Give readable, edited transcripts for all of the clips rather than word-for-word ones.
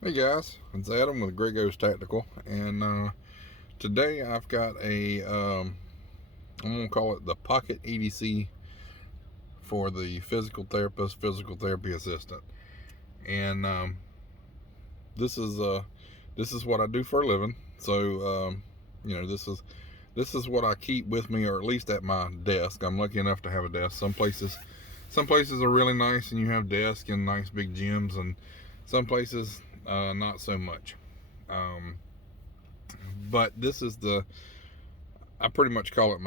Hey guys, it's Adam with Grego's Tactical, and today I've got I'm gonna call it the Pocket EDC for the physical therapist, physical therapy assistant, and this is uh, this is what I do for a living. So this is what I keep with me, or at least at my desk. I'm lucky enough to have a desk. Some places are really nice, and you have desks and nice big gyms, and some places not so much. Um, but this is I pretty much call it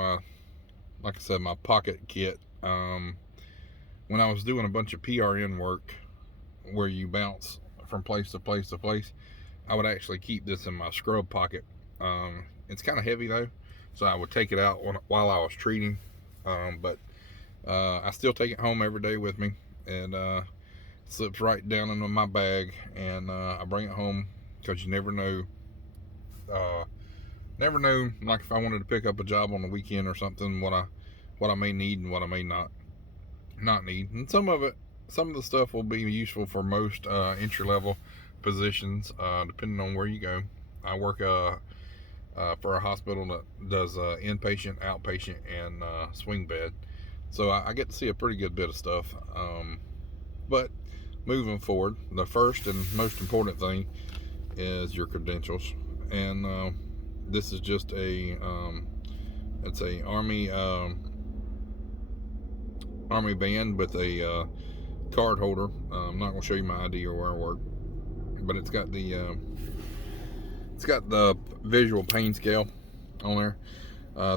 like I said, my pocket kit. When I was doing a bunch of PRN work where you bounce from place to place to place, I would actually keep this in my scrub pocket. It's kind of heavy though, so I would take it out while I was treating. But I still take it home every day with me, and it slips right down into my bag, and I bring it home because you never know. Never know, like if I wanted to pick up a job on the weekend or something, what I may need and what I may not need. And some of the stuff will be useful for most entry level positions, depending on where you go. I work for a hospital that does inpatient, outpatient, and swing bed, so I get to see a pretty good bit of stuff. But moving forward, the first and most important thing is your credentials, and this is just it's a army band with a card holder. I'm not going to show you my ID or where I work, but it's got the visual pain scale on there.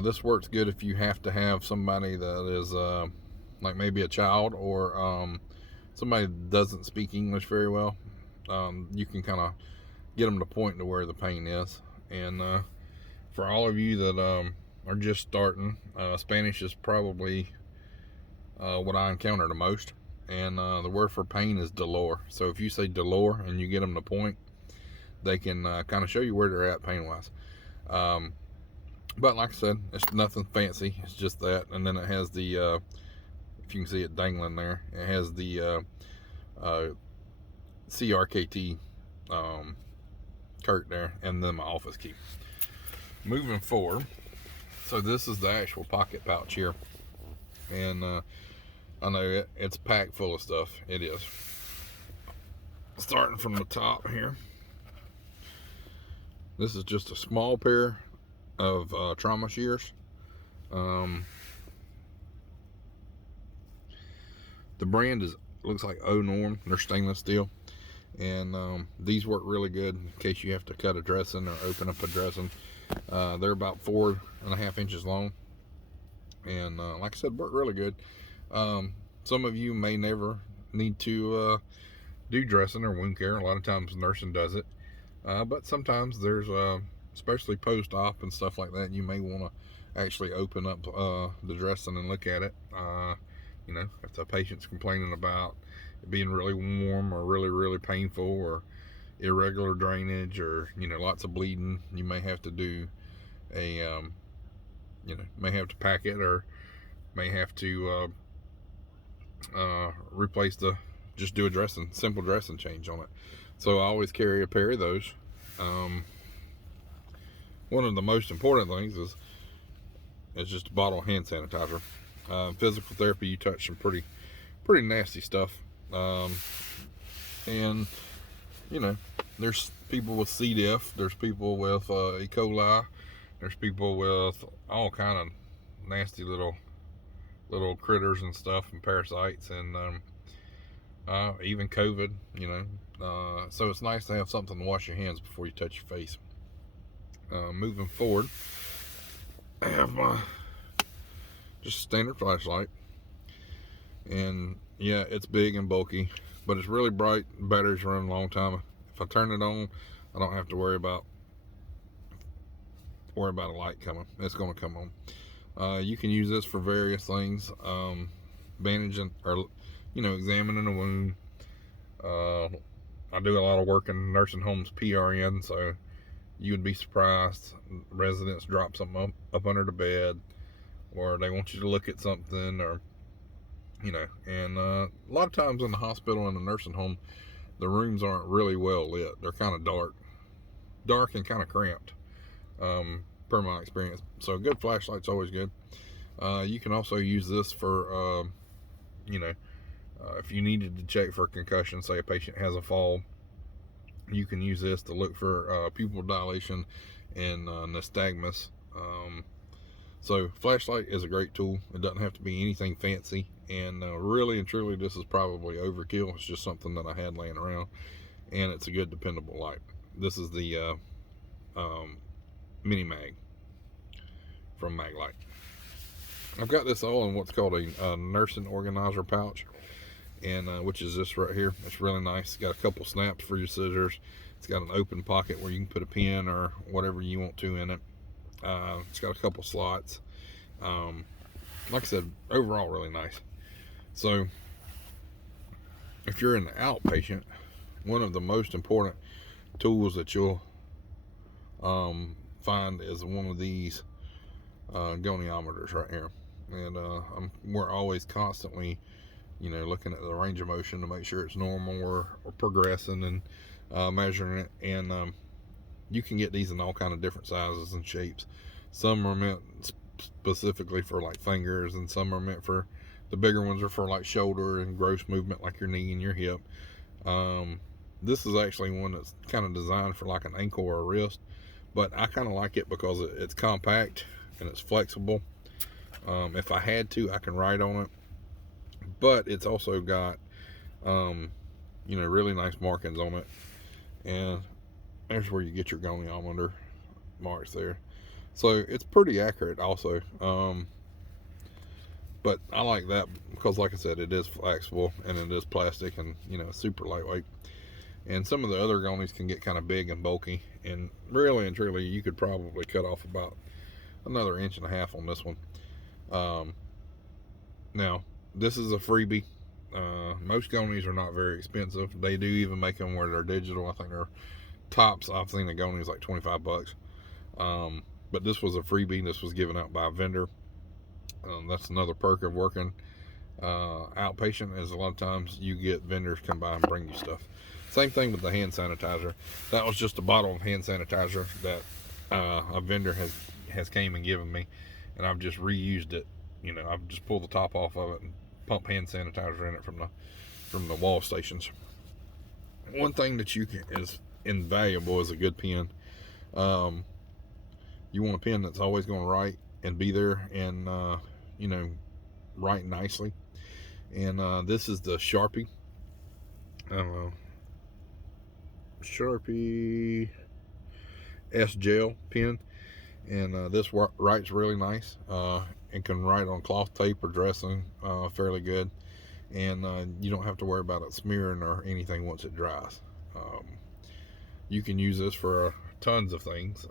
This works good if you have to have somebody that is like maybe a child or somebody that doesn't speak English very well. You can kind of get them to point to where the pain is. And for all of you that are just starting, Spanish is probably what I encounter the most. And the word for pain is dolor. So if you say dolor and you get them to point, they can kind of show you where they're at pain wise. But like I said, it's nothing fancy. It's just that. And then it has the, if you can see it dangling there, it has the CRKT cart there, and then my office key. Moving forward, so this is the actual pocket pouch here, and I know it's packed full of stuff. It is. Starting from the top here, this is just a small pair of trauma shears. The brand looks like O Norm. They're stainless steel, and these work really good in case you have to cut a dressing or open up a dressing. They're about 4.5 inches long, and like I said, work really good. Some of you may never need to do dressing or wound care. A lot of times nursing does it, but sometimes there's especially post-op and stuff like that, you may want to actually open up the dressing and look at it. If the patient's complaining about it being really warm or really, really painful or irregular drainage or, lots of bleeding, you may have to do may have to pack it or may have to replace just do a simple dressing change on it. So I always carry a pair of those. One of the most important things is just a bottle of hand sanitizer. Physical therapy, you touch some pretty nasty stuff, and there's people with C. diff, there's people with E. coli, there's people with all kind of nasty little critters and stuff and parasites, and even COVID. So it's nice to have something to wash your hands before you touch your face. Moving forward, I have my just standard flashlight, and yeah, it's big and bulky, but it's really bright. Batteries run a long time. If I turn it on, I don't have to worry about a light coming. It's going to come on. You can use this for various things, bandaging or examining a wound. I do a lot of work in nursing homes PRN, so you would be surprised. Residents drop something up under the bed, or they want you to look at something, or and a lot of times in the hospital and the nursing home, the rooms aren't really well lit. They're kind of dark and kind of cramped, per my experience. So a good flashlight's always good. You can also use this for, if you needed to check for concussion, say a patient has a fall, you can use this to look for pupil dilation and nystagmus. So flashlight is a great tool. It doesn't have to be anything fancy, and really and truly this is probably overkill. It's just something that I had laying around, and it's a good dependable light. This is the mini mag from Maglite. I've got this all in what's called a nursing organizer pouch, and which is this right here. It's really nice. It's got a couple snaps for your scissors. It's got an open pocket where you can put a pen or whatever you want to in it. It's got a couple slots. Like I said, overall really nice. So if you're an outpatient, one of the most important tools that you'll find is one of these goniometers right here. And we're always constantly, looking at the range of motion to make sure it's normal or progressing, and measuring it. And you can get these in all kind of different sizes and shapes. Some are meant specifically for like fingers, and some are meant for, the bigger ones are for like shoulder and gross movement like your knee and your hip. This is actually one that's kind of designed for like an ankle or a wrist, but I kind of like it because it's compact and it's flexible. If I had to, I can write on it, but it's also got really nice markings on it. And there's where you get your goniometer marks there. So it's pretty accurate also. But I like that because, like I said, it is flexible and it is plastic and, super lightweight. And some of the other gonies can get kind of big and bulky. And really and truly, you could probably cut off about another 1.5 inches on this one. Now, this is a freebie. Most gonies are not very expensive. They do even make them where they're digital. I think they're tops. I've seen a goni is like $25. But this was a freebie. This was given out by a vendor. That's another perk of working outpatient, is a lot of times you get vendors come by and bring you stuff. Same thing with the hand sanitizer. That was just a bottle of hand sanitizer that a vendor has came and given me, and I've just reused it. I've just pulled the top off of it and pump hand sanitizer in it from the wall stations. One thing that is invaluable is a good pen. You want a pen that's always going to write and be there and write nicely. And this is the Sharpie S Gel pen, and this writes really nice, and can write on cloth tape or dressing fairly good, and you don't have to worry about it smearing or anything once it dries. You can use this for tons of things.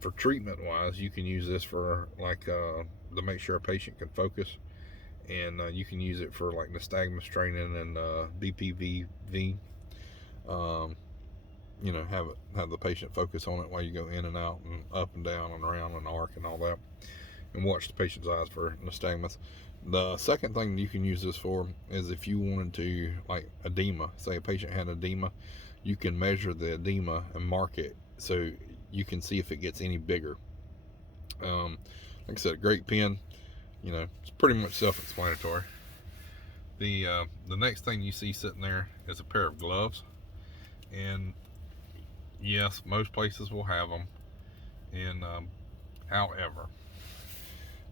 For treatment wise, you can use this for like to make sure a patient can focus, and you can use it for like nystagmus training and BPVV. Have the patient focus on it while you go in and out and up and down and around and arc and all that, and watch the patient's eyes for nystagmus. The second thing you can use this for is if you wanted to, like edema, say a patient had edema, you can measure the edema and mark it so you can see if it gets any bigger. Like I said, a great pen. It's pretty much self-explanatory. The next thing you see sitting there is a pair of gloves, and yes, most places will have them. And however,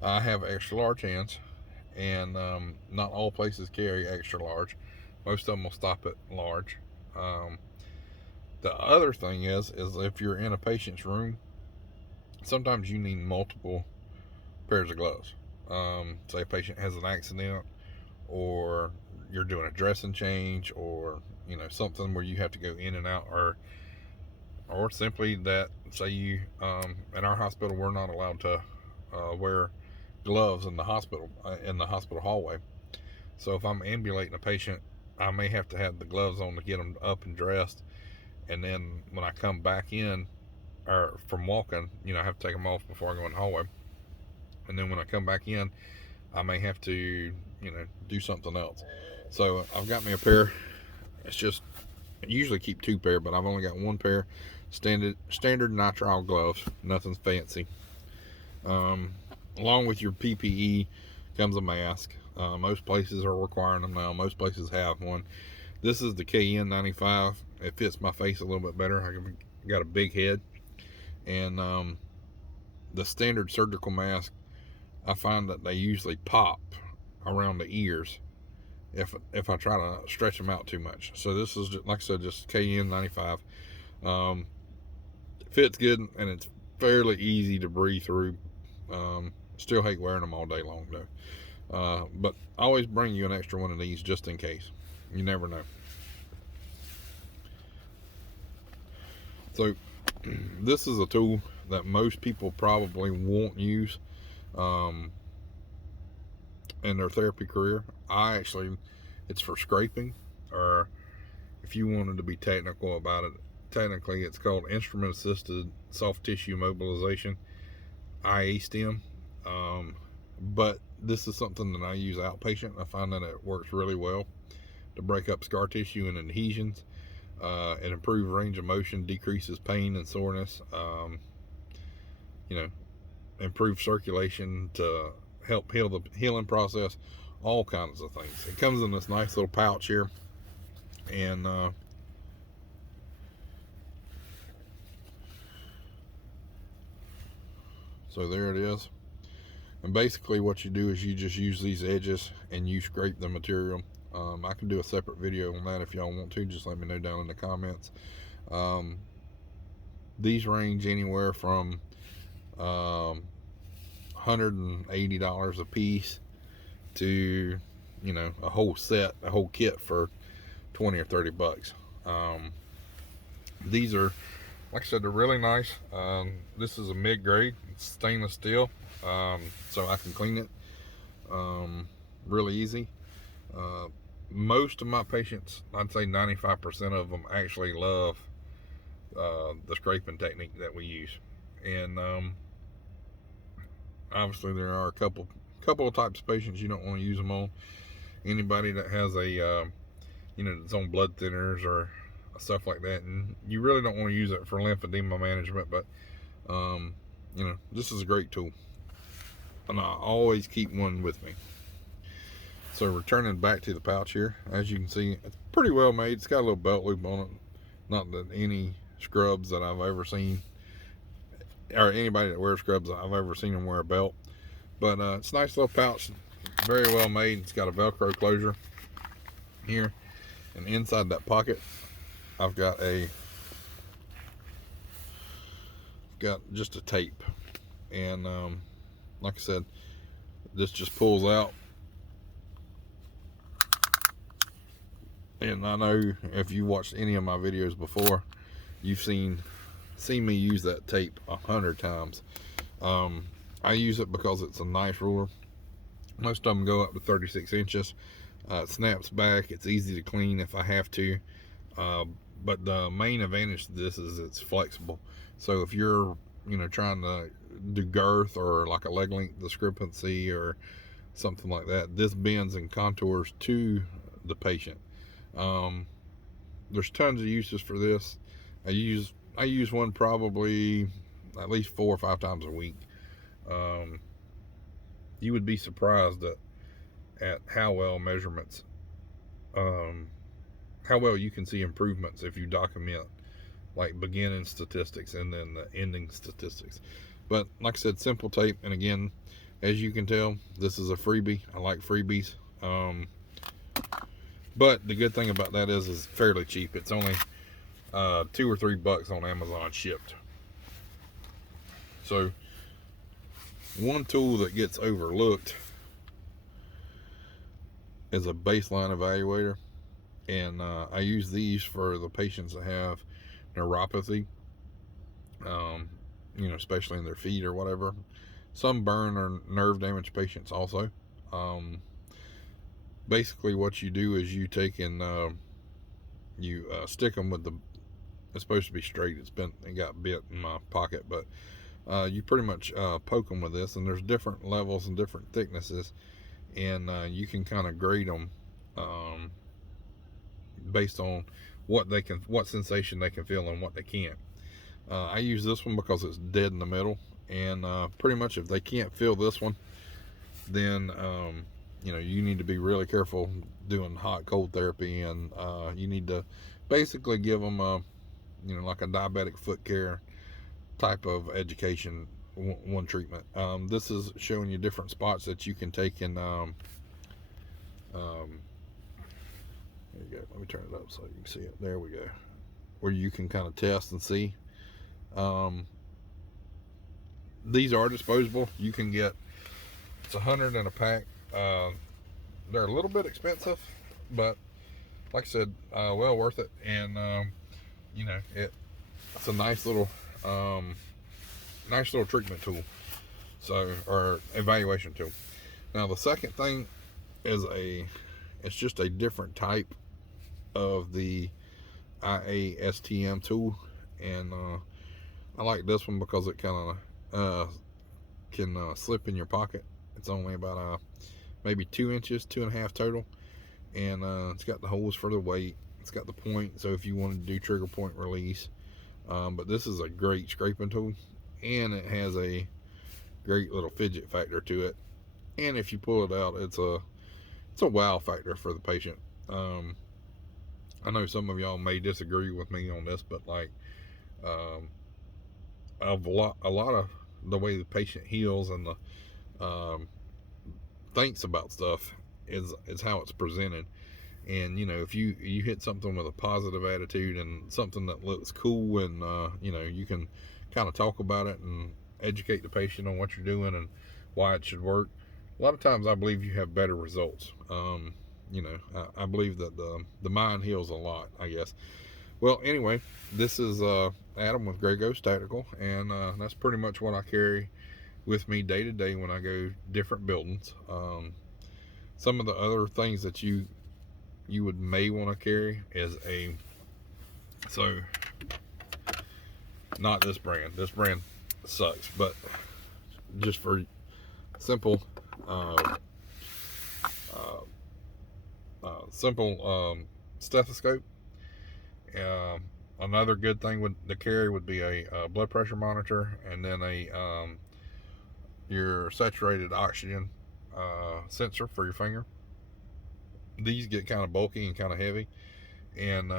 I have extra large hands, and not all places carry extra large. Most of them will stop at large. The other thing is if you're in a patient's room, sometimes you need multiple pairs of gloves. Say a patient has an accident, or you're doing a dressing change, or something where you have to go in and out, or simply that, say you in our hospital we're not allowed to wear gloves in the hospital hallway. So if I'm ambulating a patient, I may have to have the gloves on to get them up and dressed, and then when I come back in, or from walking, I have to take them off before I go in the hallway. And then when I come back in, I may have to, do something else. So I've got me a pair. It's just, I usually keep 2 pair, but I've only got 1 pair. Standard nitrile gloves, nothing fancy. Along with your PPE comes a mask. Most places are requiring them now. Most places have one. This is the KN95. It fits my face a little bit better. I got a big head. And the standard surgical mask, I find that they usually pop around the ears if I try to stretch them out too much. So this is, like I said, just KN95. Fits good, and it's fairly easy to breathe through. Still hate wearing them all day long though. But I always bring you an extra one of these just in case. You never know. So this is a tool that most people probably won't use in their therapy career. It's for scraping, or if you wanted to be technical about it, technically it's called instrument assisted soft tissue mobilization, IA-STEM. But this is something that I use outpatient. I find that it works really well to break up scar tissue and adhesions. It improves range of motion, decreases pain and soreness, improve circulation to help heal the healing process, all kinds of things. It comes in this nice little pouch here, and so there it is. And basically what you do is you just use these edges and you scrape the material. I can do a separate video on that if y'all want to. Just let me know down in the comments. These range anywhere from $180 a piece to, a whole set, a whole kit for 20 or 30 bucks. These are, like I said, they're really nice. This is a mid-grade. It's stainless steel, so I can clean it really easy. Most of my patients, I'd say 95% of them, actually love the scraping technique that we use. And obviously there are a couple of types of patients you don't want to use them on. Anybody that has a that's on blood thinners or stuff like that, and you really don't want to use it for lymphedema management. But this is a great tool, and I always keep one with me. So returning back to the pouch here, as you can see, it's pretty well made. It's got a little belt loop on it. Not that any scrubs that I've ever seen, or anybody that wears scrubs I've ever seen them wear a belt. But it's a nice little pouch, very well made. It's got a Velcro closure here, and inside that pocket I've got just a tape, and like I said, this just pulls out. And I know if you watched any of my videos before, you've seen me use that tape 100 times. I use it because it's a nice ruler. Most of them go up to 36 inches. It snaps back. It's easy to clean if I have to. But the main advantage to this is it's flexible. So if you're trying to do girth or like a leg length discrepancy or something like that, this bends and contours to the patient. There's tons of uses for this. I use one probably at least 4 or 5 times a week. You would be surprised at how well measurements, how well you can see improvements if you document like beginning statistics and then the ending statistics. But like I said, simple tape. And again, as you can tell, this is a freebie. I like freebies. But the good thing about that is it's fairly cheap. It's only $2 or $3 on Amazon shipped. So one tool that gets overlooked is a baseline evaluator, and I use these for the patients that have neuropathy, especially in their feet or whatever. Some burn or nerve damage patients also. Basically what you do is you take and you stick them with it's supposed to be straight. It got bit in my pocket, but you pretty much poke them with this, and there's different levels and different thicknesses, and you can kind of grade them based on what sensation they can feel and what they can't. I use this one because it's dead in the middle, and pretty much if they can't feel this one, then you know, you need to be really careful doing hot cold therapy, and you need to basically give them a, you know, like a diabetic foot care type of education, one treatment. This is showing you different spots that you can take in there you go. Let me turn it up so you can see it. There we go. Where you can kind of test and see. These are disposable. You can get, it's 100 in a pack. They're a little bit expensive, but like I said, well worth it. And you know, it's a nice little treatment tool, so, or evaluation tool. Now the second thing is it's just a different type of the IASTM tool, and I like this one because it kind of can slip in your pocket. It's only about maybe 2 inches, 2.5 total, and it's got the holes for the weight. It's got the point, so if you want to do trigger point release. But this is a great scraping tool, and it has a great little fidget factor to it. And if you pull it out, it's a wow factor for the patient. I know some of y'all may disagree with me on this, but like a lot of the way the patient heals and the thinks about stuff is how it's presented. And you know, if you hit something with a positive attitude and something that looks cool, and you know, you can kind of talk about it and educate the patient on what you're doing and why it should work, a lot of times I believe you have better results. You know, I believe that the mind heals a lot, I guess. Well, anyway, this is Adam with Gray Ghost Tactical, and that's pretty much what I carry with me day to day when I go different buildings. Some of the other things that you may want to carry is so not this brand. This brand sucks, but just for simple stethoscope. Another good thing to carry would be a blood pressure monitor, and then your saturated oxygen sensor for your finger. These get kind of bulky and kind of heavy, and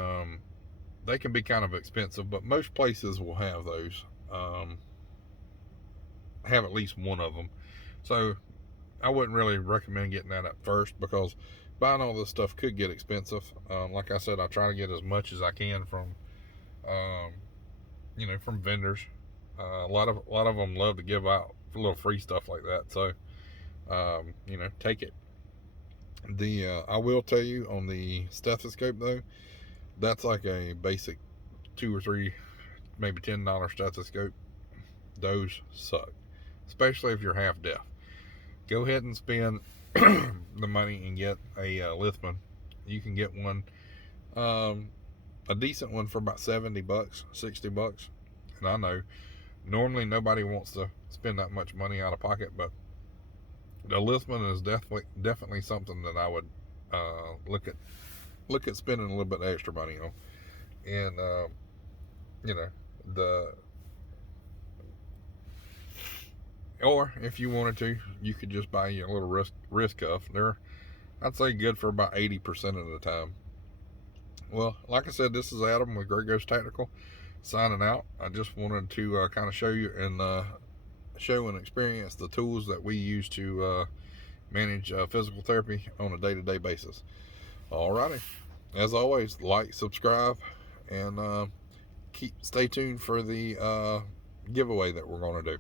they can be kind of expensive, but most places will have those, have at least one of them. So I wouldn't really recommend getting that at first, because buying all this stuff could get expensive. Like I said, I try to get as much as I can from you know, from vendors. A lot of them love to give out a little free stuff like that, so you know, take it. I will tell you on the stethoscope though, that's like a basic $2 or $3, maybe $10 stethoscope. Those suck, especially if you're half deaf. Go ahead and spend the money and get a Lithman. You can get one, a decent one, for about $70, $60. And I know normally nobody wants to spend that much money out of pocket, but the Lithman is definitely something that I would look at spending a little bit extra money on. And you know, or if you wanted to, you could just buy you a little wrist cuff. They're, I'd say, good for about 80% of the time. Well, like I said, this is Adam with Gray Ghost Tactical, signing out. I just wanted to kind of show you and show and experience the tools that we use to manage physical therapy on a day-to-day basis. Alrighty, as always, like, subscribe, and stay tuned for the giveaway that we're going to do.